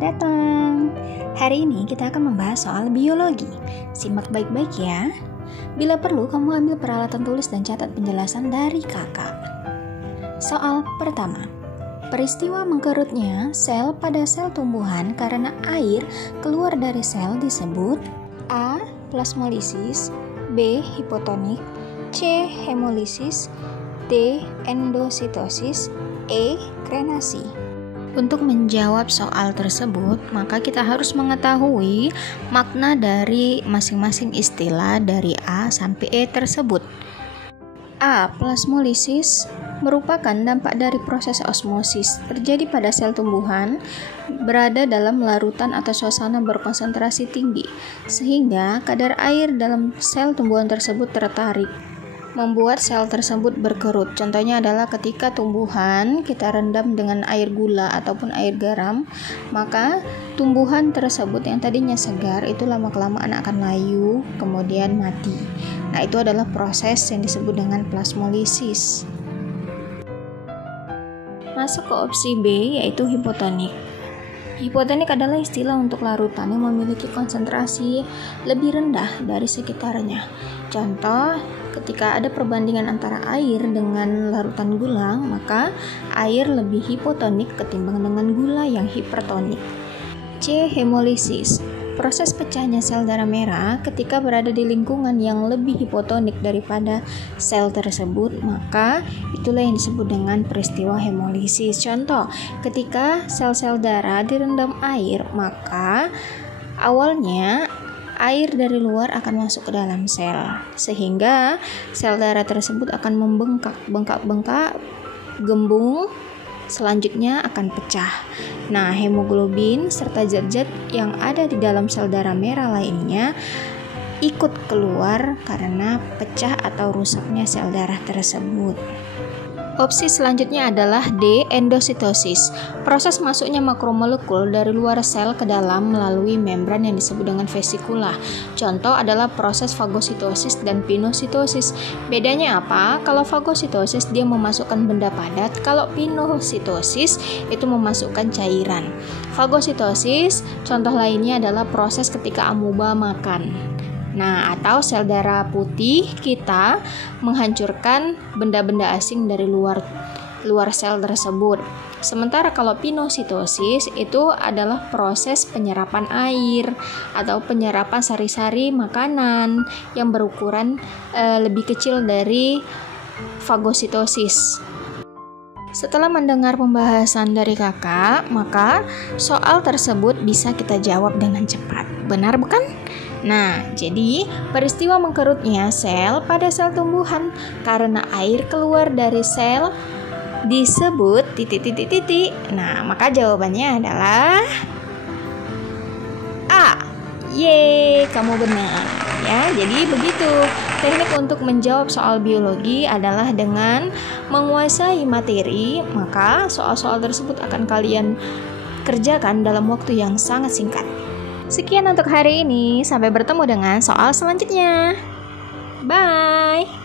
Selamat datang. Hari ini kita akan membahas soal biologi. Simak baik-baik ya. Bila perlu, kamu ambil peralatan tulis dan catat penjelasan dari kakak. Soal pertama. Peristiwa mengkerutnya sel pada sel tumbuhan karena air keluar dari sel disebut A. Plasmolisis, B. Hipotonik, C. Hemolisis, D. Endositosis, E. Krenasi. Untuk menjawab soal tersebut, maka kita harus mengetahui makna dari masing-masing istilah dari A sampai E tersebut. A. Plasmolisis merupakan dampak dari proses osmosis terjadi pada sel tumbuhan berada dalam larutan atau suasana berkonsentrasi tinggi, sehingga kadar air dalam sel tumbuhan tersebut tertarik, membuat sel tersebut berkerut. Contohnya adalah ketika tumbuhan kita rendam dengan air gula ataupun air garam, maka tumbuhan tersebut yang tadinya segar itu lama-kelamaan akan layu, kemudian mati. Nah, itu adalah proses yang disebut dengan plasmolisis. Masuk ke opsi B, yaitu hipotonik. Hipotonik adalah istilah untuk larutan yang memiliki konsentrasi lebih rendah dari sekitarnya. Contoh, ketika ada perbandingan antara air dengan larutan gula, maka air lebih hipotonik ketimbang dengan gula yang hipertonik. C. Hemolisis. Proses pecahnya sel darah merah ketika berada di lingkungan yang lebih hipotonik daripada sel tersebut, maka itulah yang disebut dengan peristiwa hemolisis. Contoh, ketika sel-sel darah direndam air, maka awalnya air dari luar akan masuk ke dalam sel, sehingga sel darah tersebut akan bengkak, gembung, selanjutnya akan pecah. Nah, hemoglobin serta zat-zat yang ada di dalam sel darah merah lainnya ikut keluar karena pecah atau rusaknya sel darah tersebut. Opsi selanjutnya adalah D. Endositosis. Proses masuknya makromolekul dari luar sel ke dalam melalui membran yang disebut dengan vesikula. Contoh adalah proses fagositosis dan pinositosis. Bedanya apa? Kalau fagositosis dia memasukkan benda padat, kalau pinositosis itu memasukkan cairan. Fagositosis, contoh lainnya adalah proses ketika amoeba makan. Nah, atau sel darah putih kita menghancurkan benda-benda asing dari luar sel tersebut. Sementara kalau pinositosis itu adalah proses penyerapan air atau penyerapan sari-sari makanan yang berukuran lebih kecil dari fagositosis. Setelah mendengar pembahasan dari kakak, maka soal tersebut bisa kita jawab dengan cepat. Benar bukan? Nah, jadi peristiwa mengkerutnya sel pada sel tumbuhan karena air keluar dari sel disebut titik. Nah, maka jawabannya adalah A. Yeay, kamu benar. Ya, jadi begitu. Teknik untuk menjawab soal biologi adalah dengan menguasai materi, maka soal-soal tersebut akan kalian kerjakan dalam waktu yang sangat singkat. Sekian untuk hari ini, sampai bertemu dengan soal selanjutnya. Bye!